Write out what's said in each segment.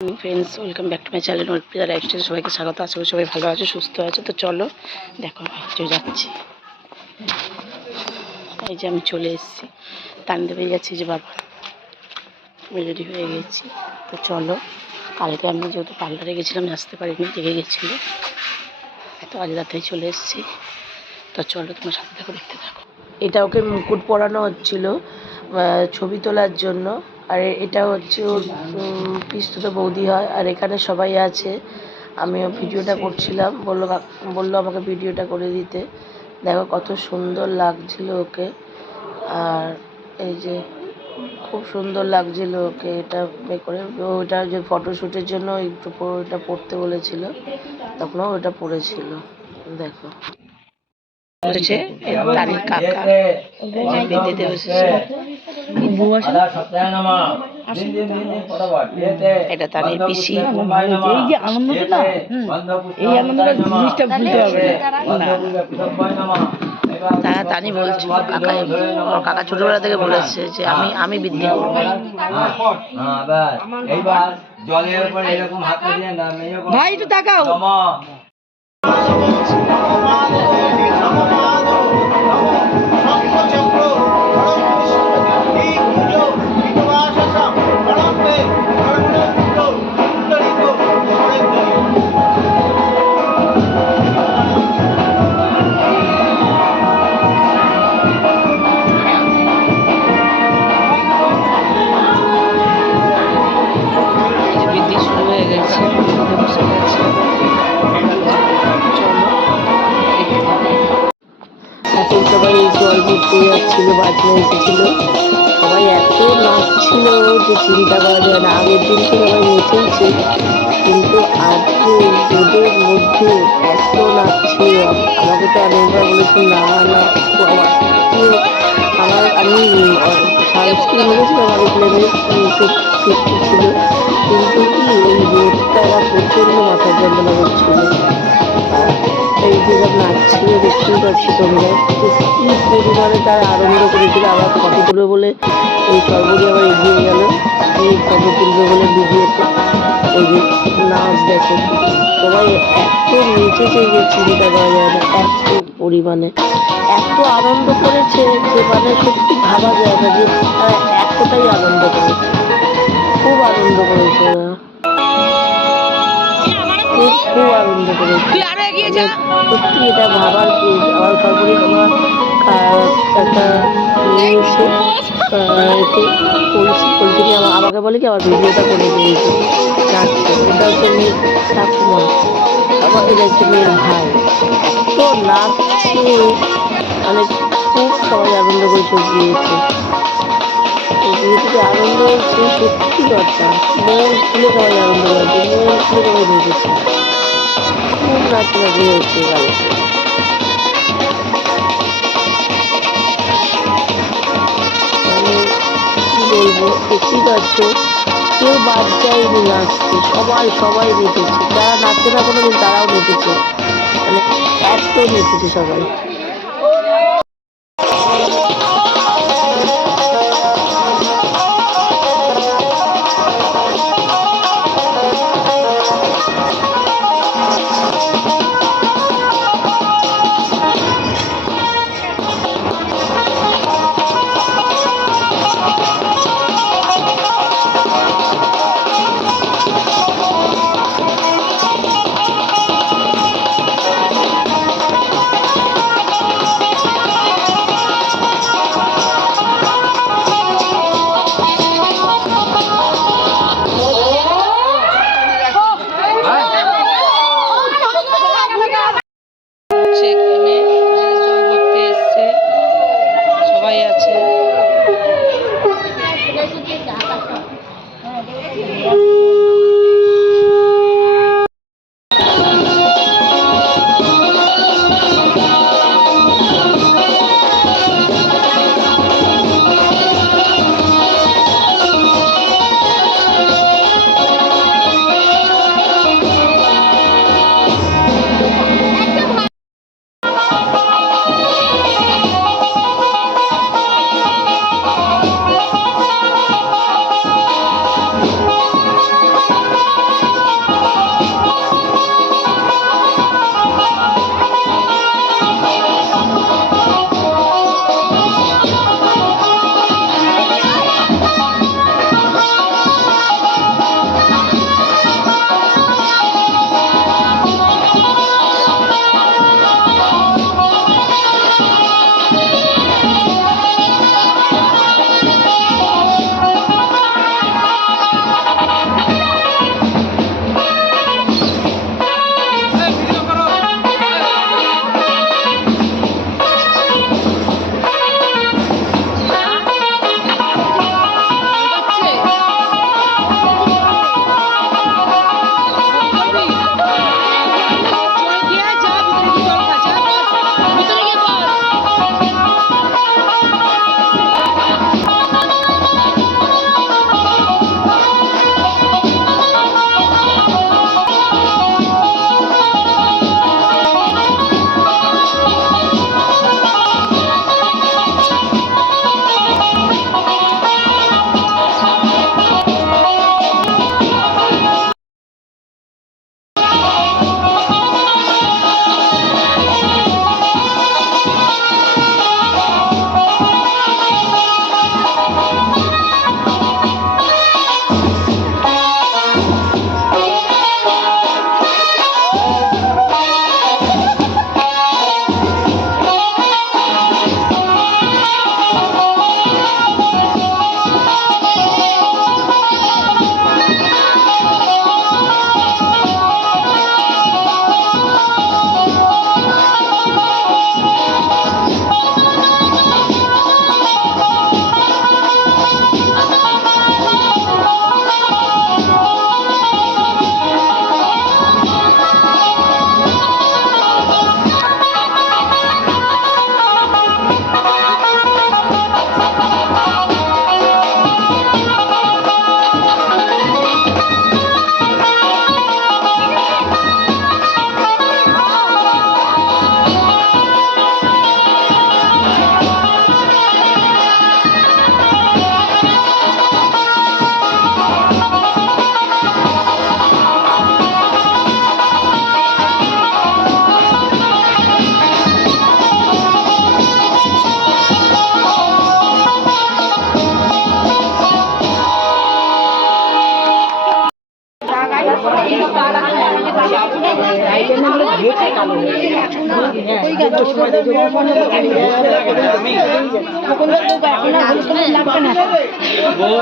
Friends welcome back to my channel Arpita lifestyle সবাইকে স্বাগত। করি সবাই ভালো আছে, সুস্থ আছে। তো চলো, দেখো যে যাচ্ছি। এই যে আমি চলে এসেছি। পেয়ে যাচ্ছি যে বাবা। রেডি হয়ে গেছি। তো চলো, কালকে আমি যেহেতু পার্লারে গেছিলাম, আসতে পারিনি, রেগে গেছিল। তো আজ রাতেই চলে এসেছি। তো চলো, তোমার সাথে দেখো, দেখতে থাকো। এটা ওকে মুকুট পরানো হচ্ছিল ছবি তোলার জন্য। আর এটা হচ্ছে ওর উম, পিস্তুত বৌদি হয় আর এখানে সবাই আছে আমিও ভিডিওটা করছিলাম বলল কাক- বলল আমাকে ভিডিওটা করে দিতে দেখো কত সুন্দর লাগছিল ওকে আর এই যে খুব সুন্দর লাগছিল ওকে এটা এ করে ওটা যে ফটোশ্যুটের জন্য একটু ওটা পড়তে বলেছিল তখন ও ওটা পড়েছিল দেখো বলেছে তারিখ কাকা বসেছে এটা তাদের পিসি। এই যে আনন্দটা না এই আনন্দটা জিনিসটা ভুলতে হবে। না। তারা তানি বলছে কাকা ওর কাকা ছোটবেলা থেকে বলেছে যে আমি আমি বৃদ্ধি করব। এইবার জলের উপর এরকম হাত দিয়ে না এরকম ভাই একটু তাকাও। সবাই জল ভর্তি যাচ্ছিল, বাজনা এসেছিল। সবাই এত নাচছিল যে চিন্তা করা যায় না। আগের দিন তো সবাই নেচেইছে কিন্তু আজকে রোদের মধ্যে এত নাচছিল আমাকে তো অনেকবার বলেছে, না না আমার, আমি সানস্ক্রিন মেরেছিলাম আমার ছিল কিন্তু কি ওই রোদটা প্রচণ্ড মাথার যন্ত্রণা করছিল। এই যে সব নাচছিল দেখতেই পাচ্ছি তোমরা কি পরিমাণে তারা আনন্দ করেছিল, আবার ফটো তুলবে বলে এই সর্বদি আবার এগিয়ে গেল। এই ফটো তুলবে বলে ভিডিওতে এই যে নাচ দেখো। সবাই এত নেচেছে যে চিন্তা করা যায় না, এত পরিমাণে, এত আনন্দ করেছে যে মানে সত্যি ভাবা যায় না যে তারা এতটাই আনন্দ করেছে। খুব আনন্দ করেছে খুব আনন্দ করেছে তুই আরও এগিয়ে যা। সত্যি এটা ভাবার আমার সর্বরি আমার একটা এসে এতে আমাকে বলে কি আমার ভিডিওটা করে দিয়েছে। নাচছে এটা হচ্ছে মেয়ের ঠাকুমা আবার এটা হচ্ছে মেয়ের ভাই। এত নাচছে মানে খুব সবাই আনন্দ করেছে বিয়েতে তো বিয়েতে আনন্দ হয়েছে সত্যি কথা। মন খুলে সবাই আনন্দ করেছে মন খুলে সবাই নেচেছে। খুব নাচানাচি হয়েছে গেল মানে কি বলব দেখতেই পাচ্ছ, কেউ বাদ যায়নি নাচতে, সবাই সবাই নেচেছে। যারা নাচে না কোনো দিন তারাও নেচেছে। মানে এত নেচেছে সবাই।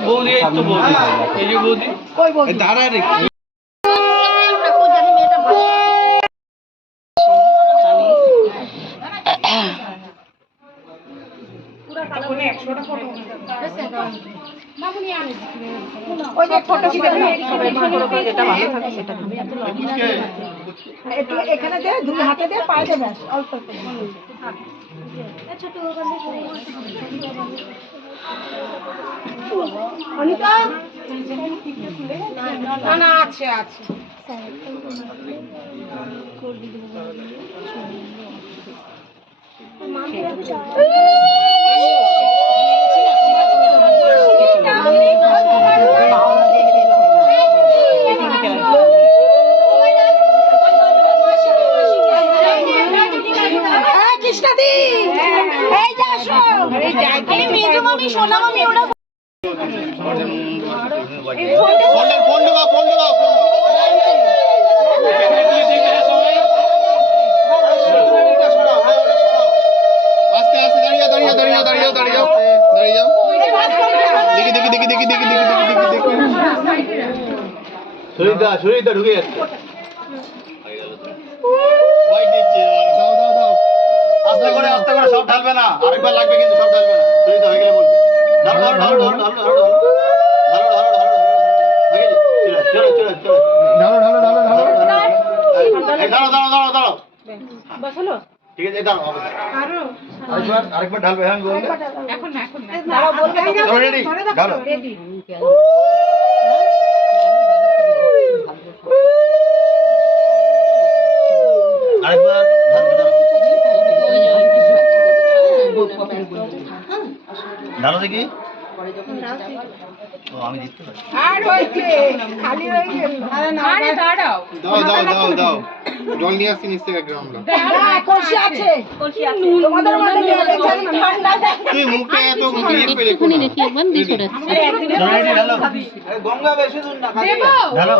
বৌদি তো বৌদি এই বৌদি দাঁড়ায় ওই যে ফটো কি যেটা ভালো থাকে সেটা এখানে দে দুই হাতে দে পায়ে দে ব্যাস অল্প অল্প। অনিতা? না না আছে আছে। কৃষ্ণাদি এই যে আসো। এই মেজো মামি সোনা মামি ওরা আস্তে আস্তে দাঁড়িয়ে দাঁড়িয়ে দাঁড়িয়ে দাঁড়িয়ে দাঁড়িয়ে দাঁড়িয়ে যাও। দেখি দেখি দেখি দেখি দেখি দেখি দেখি দেখি দেখি। শরীরটা শরীরটা ঢুকে যাচ্ছে White দিচ্ছে, দাও দাও দাও আস্তে করে সব ঢালবে না আরেকবার লাগবে কিন্তু সব ঢালবে না শরীরটা হয়ে গেলে বলবে ঢালো ঢালো ঢালো ঢালো ঢালো ঢালো ঢালো ঢালো ঢালো হয়ে গেছে চলো চলো চলো ঢালো ঢালো ঢালো ঢালো দাঁড়াও দাঁড়াও দাঁড়াও দাঁড়াও ঠিক আছে এই দাঁড়াও হবে আরেকবার আরেকবার ঢালবে হ্যাঁ বলবে রেডি ঢালো আরেকবার ঢালবে ঢালো ঢালো দেখি ও আমি দেখতে পাচ্ছি আর হয়েছে খালি হয়ে গেল আরে দাঁড়াও দাও দাও দাও দাও। জল নিয়ে আসছি নিচ থেকে গ্রামটা কলসি আছে। তোমাদের মধ্যে ঠান্ডা তুই মুখে এত করে দেখো না চলো রেডি। ঢালো গঙ্গা বেশি দূর না ঢালো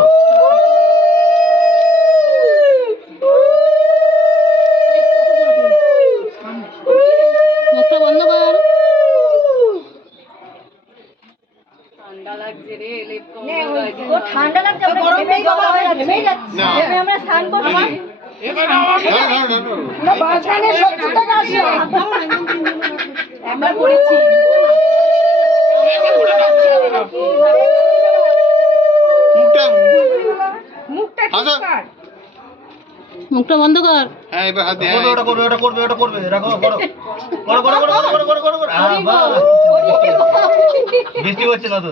মুখটা বন্ধ কর ও ঠান্ডা লাগছে আমরা হয়ে যাচ্ছে। আমরা স্নান করছি না টাকা আসে করেছি। মুখটা মুখটা মুখটা বন্ধ কর। হ্যাঁ এবার হাত দে ওটা করবে ওটা করবে ওটা করবে। রাখো করো। করো করো করো করো করো করো করো। বৃষ্টি হচ্ছে না তো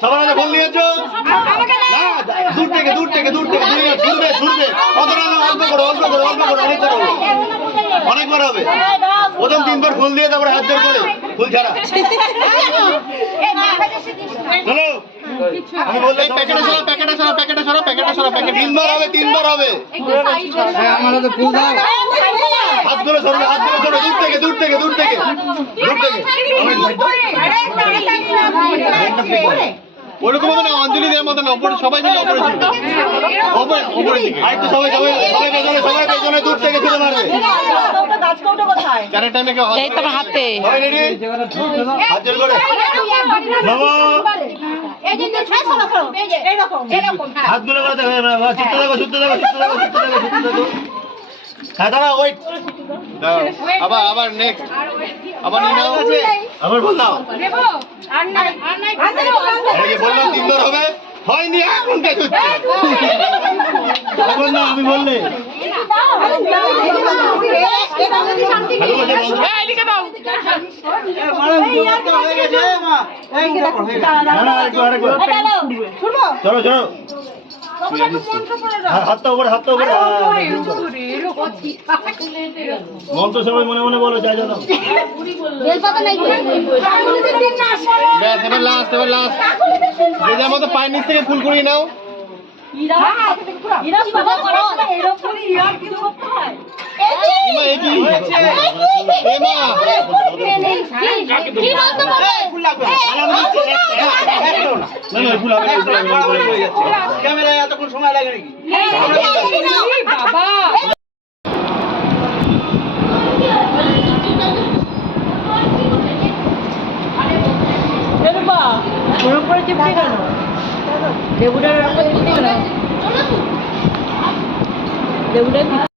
সবার হাতে নিয়েছো? দূর থেকে দূর থেকে দূর থেকে দূরে ছুটবে ছুটবে অতটা না অল্প করো অল্প করো অল্প করো অনেক করো। অনেকবার হবে। প্রথম তিনবার ফুল দিয়ে তারপরে হাত জোর করে ফুল ছাড়া। চলো। আমি বললে প্যাকেটে সরা প্যাকেটে সরা প্যাকেটে সরা প্যাকেটে সরা প্যাকেট তিনবার হবে তিনবার হবে। হাতগুলো সরবে হাতগুলো সরবে থেকে দূর থেকে দূর থেকে দূর থেকে ওরকম না অঞ্জলি দেওয়ার মতো না ওপরে সবাই মিলে ওপরে ওপরে ওপরে দিকে। আর একটু সবাই সবাই সবাই পেছনে সবাই পেছনে দূর থেকে তুলে মারবে। চারের টাইমে কেউ হাত এই তোমার হাতে। সবাই রেডি? হাত জোর করে। নমো হাতগুলো করে দেখো ছুটতে দেখো ছুটতে দেখো ছুটতে দেখো ছুটতে দেখো ছুটতে দেখো হ্যাঁ দাঁড়া ওয়েট আবার আবার নেক্সট আবার নিয়ে নাও আবার বল নাও আর নাই আর নাই বললাম তিনবার হবে হয়নি এখন দেখুচ্ছি এখন না আমি বললে। হ্যাঁ, হ্যাঁ, চলো চলো। হাতটা উপরে হাতটা উপরে হ্যাঁ, মন্ত্র সবাই মনে মনে বলো যা জানো বেলপাতা নাই তো ব্যাস এবার লাস্ট এবার লাস্ট যে যার মতো পায়ের নিচ থেকে ফুল কুড়িয়ে নাও এমা এ কি এমা কি বলতে বলবে ফুল লাগবে না না ক্যামেরায় এতক্ষণ সময় লাগে নাকি? লেবুটার লেবুটা